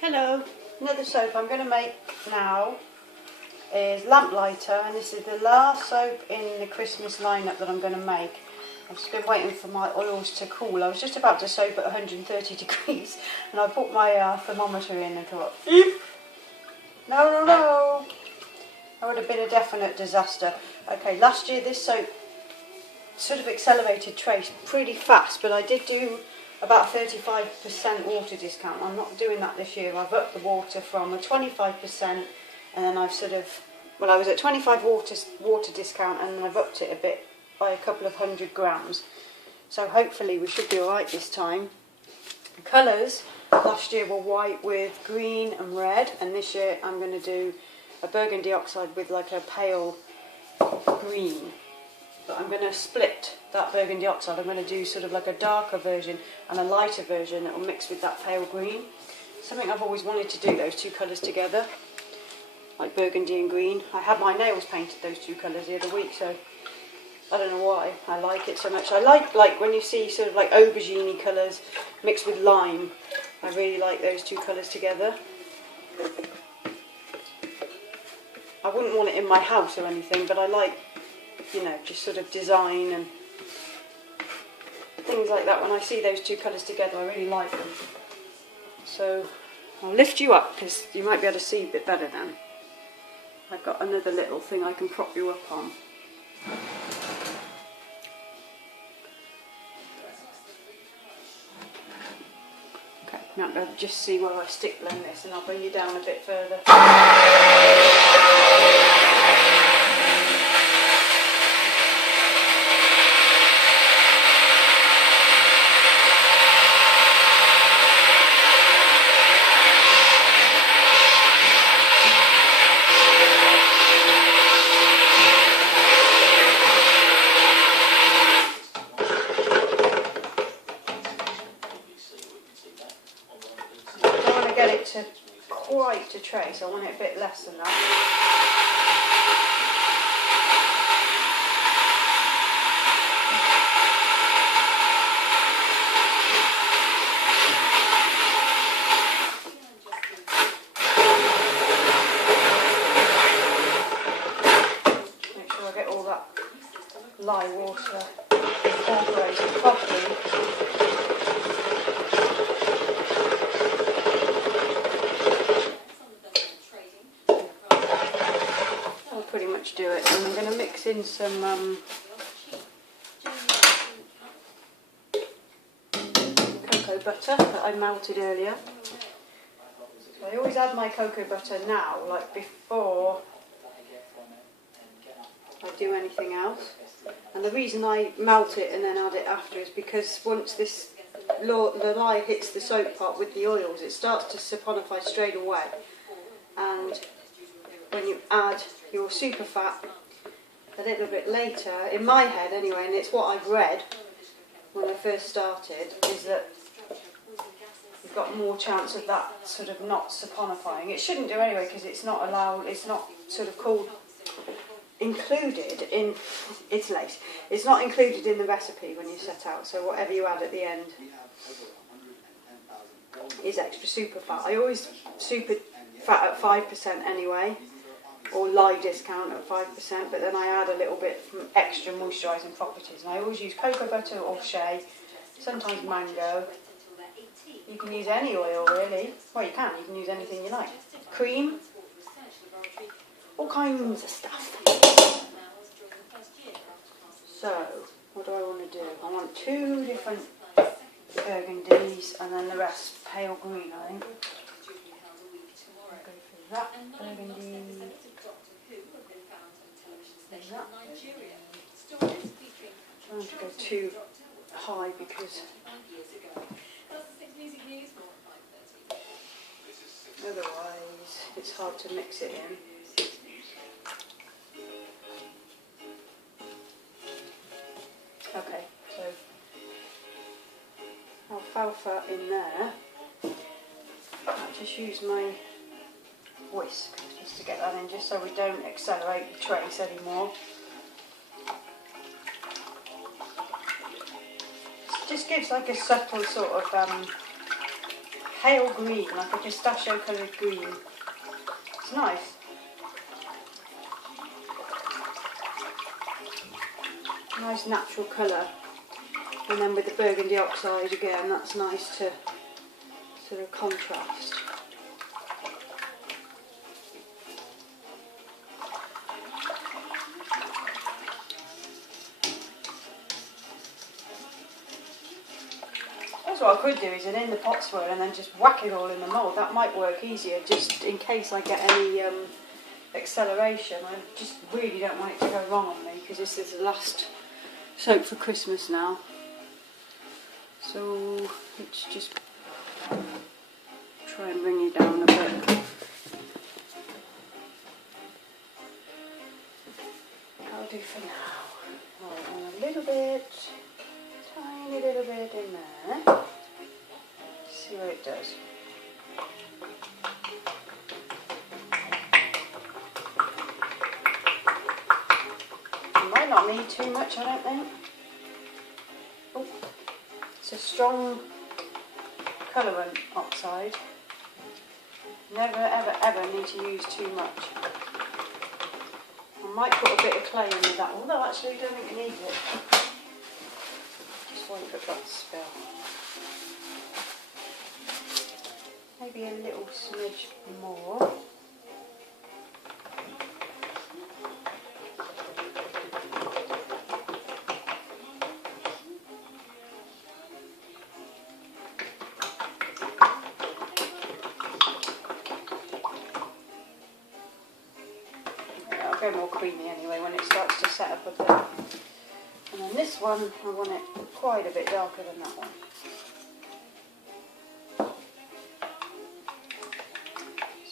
Hello. Another soap I'm going to make now is Lamplighter, and this is the last soap in the Christmas lineup that I'm going to make. I've just been waiting for my oils to cool. I was just about to soap at 130 degrees and I put my thermometer in and thought, no. That would have been a definite disaster. Okay, last year this soap sort of accelerated trace pretty fast, but I did do about 35% water discount. I'm not doing that this year. I've upped the water from a 25%, and then I've I was at 25 water discount, and then I've upped it a bit by a couple of 100 grams. So hopefully we should be alright this time. The colours last year were white with green and red, and this year I'm going to do a burgundy oxide with like a pale green. But I'm going to split that burgundy oxide. I'm going to do sort of like a darker version and a lighter version that will mix with that pale green. Something I've always wanted to do, those two colours together, like burgundy and green. I had my nails painted those two colours the other week, so I don't know why I like it so much. I like when you see sort of like aubergine colours mixed with lime. I really like those two colours together. I wouldn't want it in my house or anything, but I like, you know, just sort of design and things like that. When I see those two colours together, I really like them. So I'll lift you up because you might be able to see a bit better then. I've got another little thing I can prop you up on. Okay, now I'll just see where I stick blend this, and I'll bring you down a bit further. Get it to quite to trace. I want it a bit less than that. Make sure I get all that lye water incorporated properly. Pretty much do it, and I'm going to mix in some cocoa butter that I melted earlier. So I always add my cocoa butter now, like before I do anything else. And the reason I melt it and then add it after is because once the lye hits the soap pot with the oils, it starts to saponify straight away. And when you add your super fat a little bit later, in my head anyway, and it's what I've read when I first started, is that you've got more chance of that sort of not saponifying. It shouldn't do anyway, because it's not allowed, it's not sort of called included in, it's late, it's not included in the recipe when you set out, so whatever you add at the end is extra super fat. I always super fat at 5% anyway, or lye discount at 5%, but then I add a little bit from extra moisturising properties. And I always use cocoa butter or shea, sometimes mango. You can use any oil really. Well, you can use anything you like. Cream, all kinds of stuff. So, what do I want to do? I want 2 different burgundies and then the rest pale green, I think. I'll go through that burgundy. Trying to go too high because otherwise it's hard to mix it in. Okay, so alfalfa in there. I'll just use my whisk just to get that in, just so we don't accelerate the trace anymore. It just gives like a subtle sort of pale green, like a pistachio coloured green. It's nice. Nice natural colour. And then with the burgundy oxide again, that's nice to sort of contrast. What I could do is in the pot swirl and then just whack it all in the mould. That might work easier, just in case I get any acceleration. I just really don't want it to go wrong on me, because this is the last soap for Christmas now. So let's just try and bring it down a bit. That'll do for now. Right, a little bit, tiny little bit in there. See what it does. You might not need too much, I don't think. Oh, it's a strong colourant oxide. Never ever ever need to use too much. I might put a bit of clay in with that, although actually I don't think it needs it. Just wait for that to spill. Maybe a little smidge more. It'll go more creamy anyway when it starts to set up a bit. And then this one, I want it quite a bit darker than that one.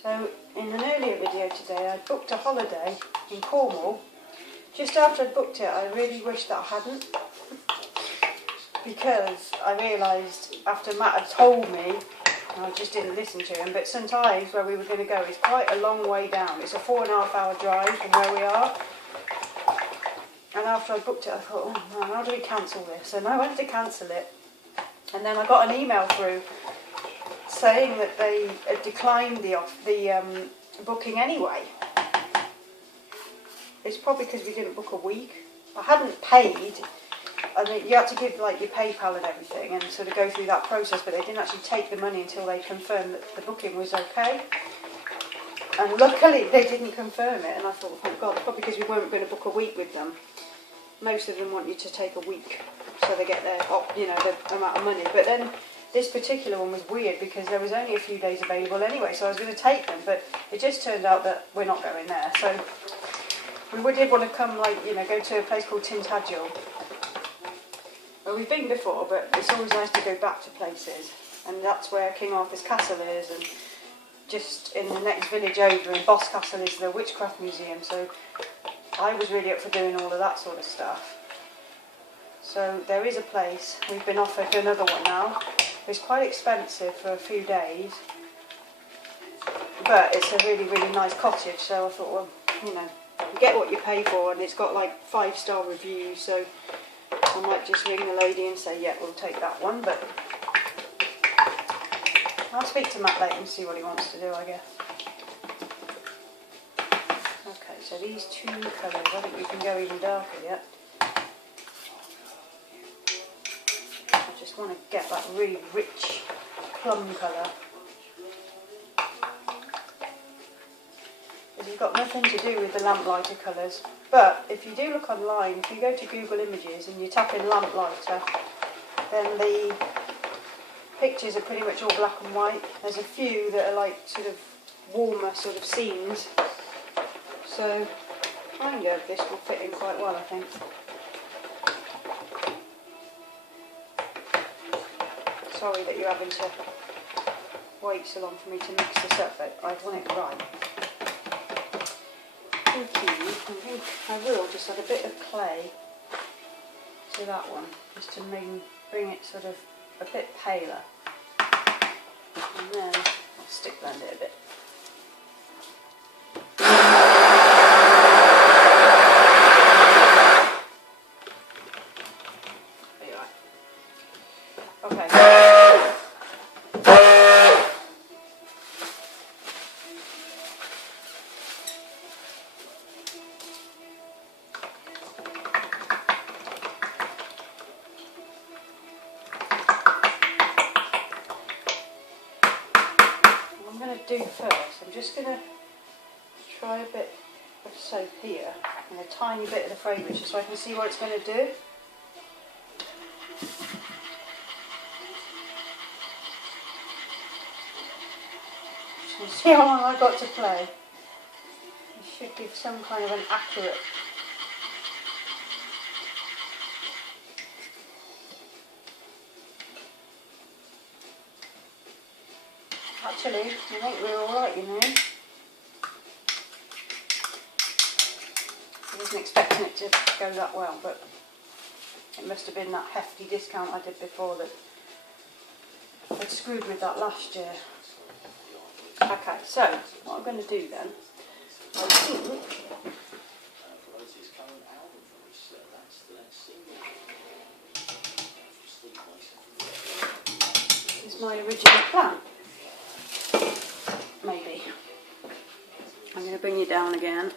So in an earlier video today, I booked a holiday in Cornwall. Just after I'd booked it, I really wish that I hadn't, because I realised after Matt had told me, and I just didn't listen to him, but St Ives, where we were going to go, is quite a long way down. It's a 4.5 hour drive from where we are. And after I booked it, I thought, oh man, how do we cancel this? And I went to cancel it. And then I got an email through saying that they had declined the booking anyway. It's probably because we didn't book a week. I hadn't paid. I mean, you had to give like your PayPal and everything and sort of go through that process, but they didn't actually take the money until they confirmed that the booking was okay. And luckily they didn't confirm it, and I thought, oh God, probably because we weren't going to book a week with them. Most of them want you to take a week, so they get their, the amount of money. But then this particular one was weird because there was only a few days available anyway, so I was going to take them, but it just turned out that we're not going there. So we did want to come, go to a place called Tintagel. Well, we've been before, but it's always nice to go back to places, and that's where King Arthur's Castle is, and just in the next village over in Boscastle is the Witchcraft Museum, so I was really up for doing all of that sort of stuff. So there is a place, we've been offered another one now. It's quite expensive for a few days, but it's a really, really nice cottage, so I thought, well, you get what you pay for, and it's got like 5-star reviews, so I might just ring the lady and say, yeah, we'll take that one, but I'll speak to Matt later and see what he wants to do, I guess. Okay, so these two colours, I think we can go even darker yet. I just want to get that really rich plum colour. It's got nothing to do with the Lamplighter colours, but if you do look online, if you go to Google Images and you tap in Lamplighter, then the pictures are pretty much all black and white. There's a few that are like sort of warmer sort of scenes, so kind of this will fit in quite well, I think. Sorry that you're having to wait so long for me to mix this up, but I want it right. I think I will just add a bit of clay to that one, just to bring it sort of a bit paler, and then I'll stick blend it a bit. Okay. to do first, I'm just going to try a bit of soap here and a tiny bit of the fragrance just so I can see what it's going to do. Just going to see how long I've got to play. It should give some kind of an accurate. Actually, I think we're alright, you know. I wasn't expecting it to go that well, but it must have been that hefty discount I did before that I'd screwed with that last year. Okay, so what I'm going to do then, I think, is my original plan. Maybe. I'm going to bring you down again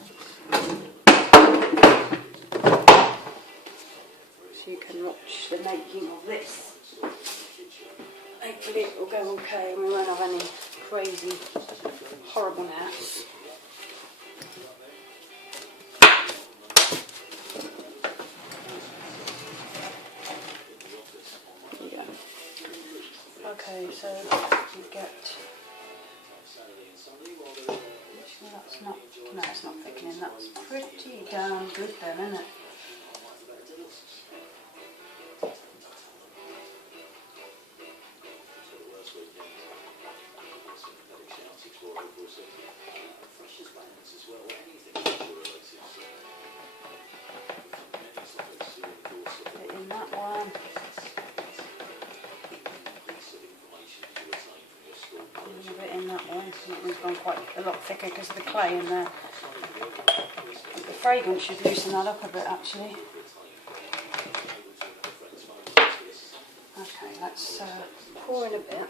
so you can watch the making of this. Hopefully it will go okay and we won't have any crazy horribleness. Yeah. Okay, so you get. That's not. No, it's not thickening. That's pretty damn good then, isn't it? Bit in that one. And a bit in that one. That one's gone quite a lot thicker because of the clay in there. But the fragrance should loosen that up a bit actually. Okay, let's pour in a bit.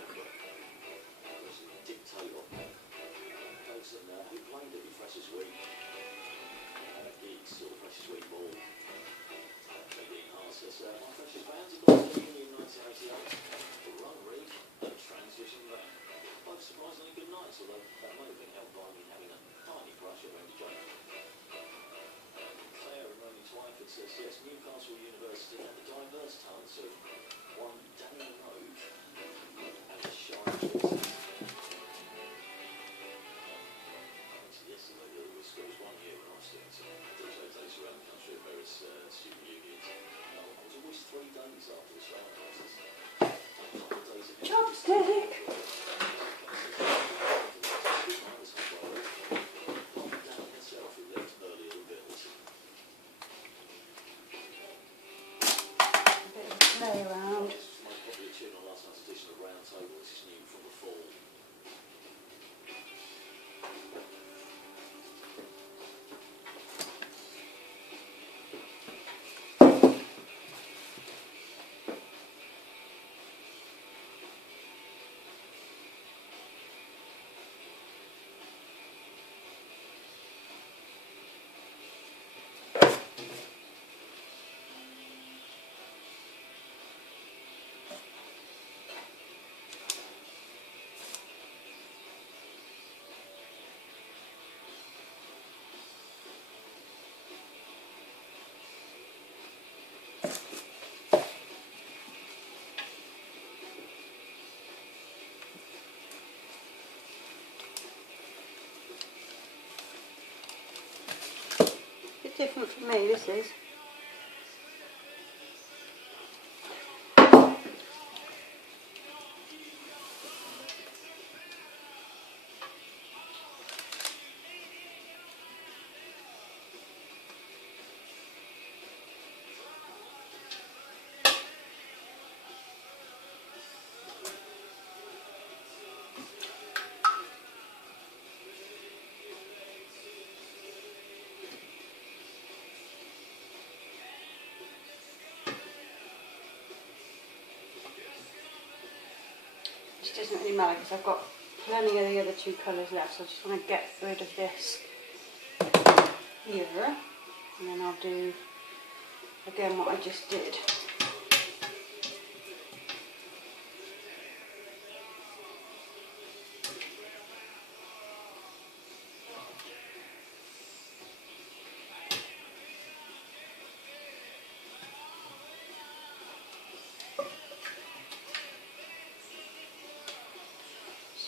Chopstick! Play around. Bit different from me, this is. It doesn't really matter because I've got plenty of the other two colours left, so I just want to get rid of this here, and then I'll do again what I just did.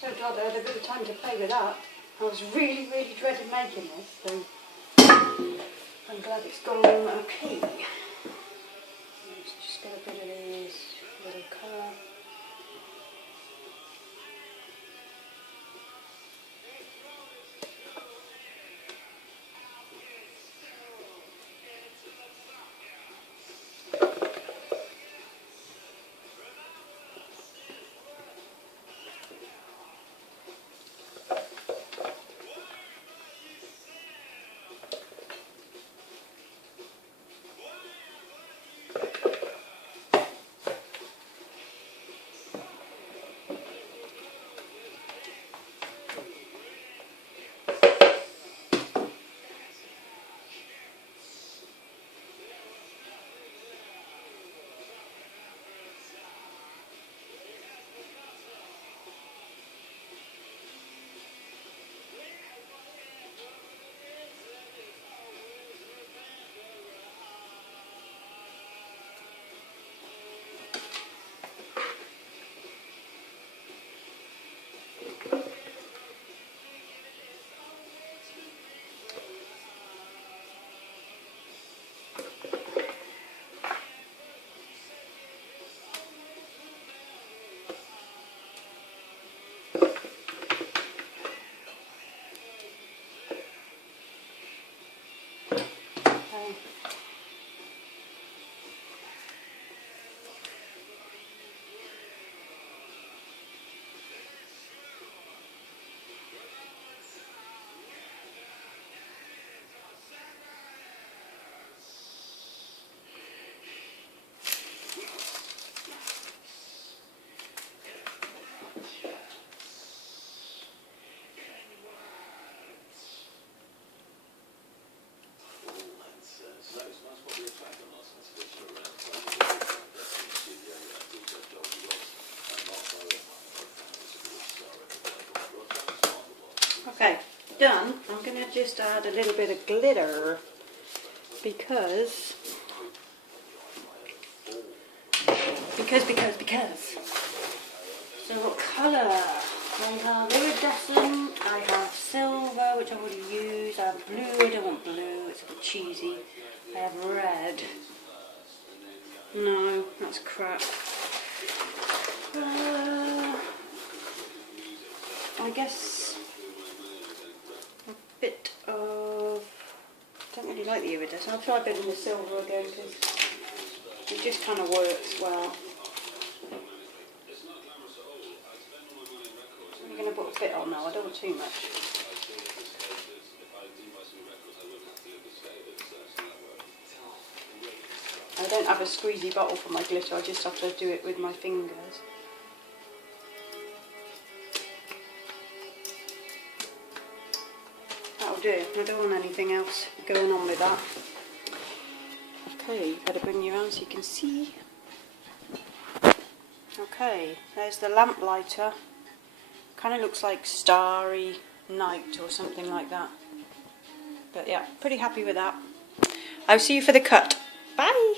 So glad I had a bit of time to play with that. I was really, really dreading making this, so I'm glad it's gone okay. Let's just get a bit of this little colour. Okay, done. I'm going to just add a little bit of glitter because so what colour? I have iridescent, I have silver, which I've already used, I have blue, I don't want blue, it's a bit cheesy, I have red, no, that's crap. I guess a bit of, I don't really like the iridescent, I'll try a bit of the silver again because it just kind of works well. I'm going to put a bit on now, I don't want too much. I don't have a squeezy bottle for my glitter, I just have to do it with my fingers. That'll do, I don't want anything else going on with that. Okay, better bring you around so you can see. Okay, there's the Lamplighter. Kind of looks like Starry Night or something like that. But yeah, pretty happy with that. I'll see you for the cut. Bye!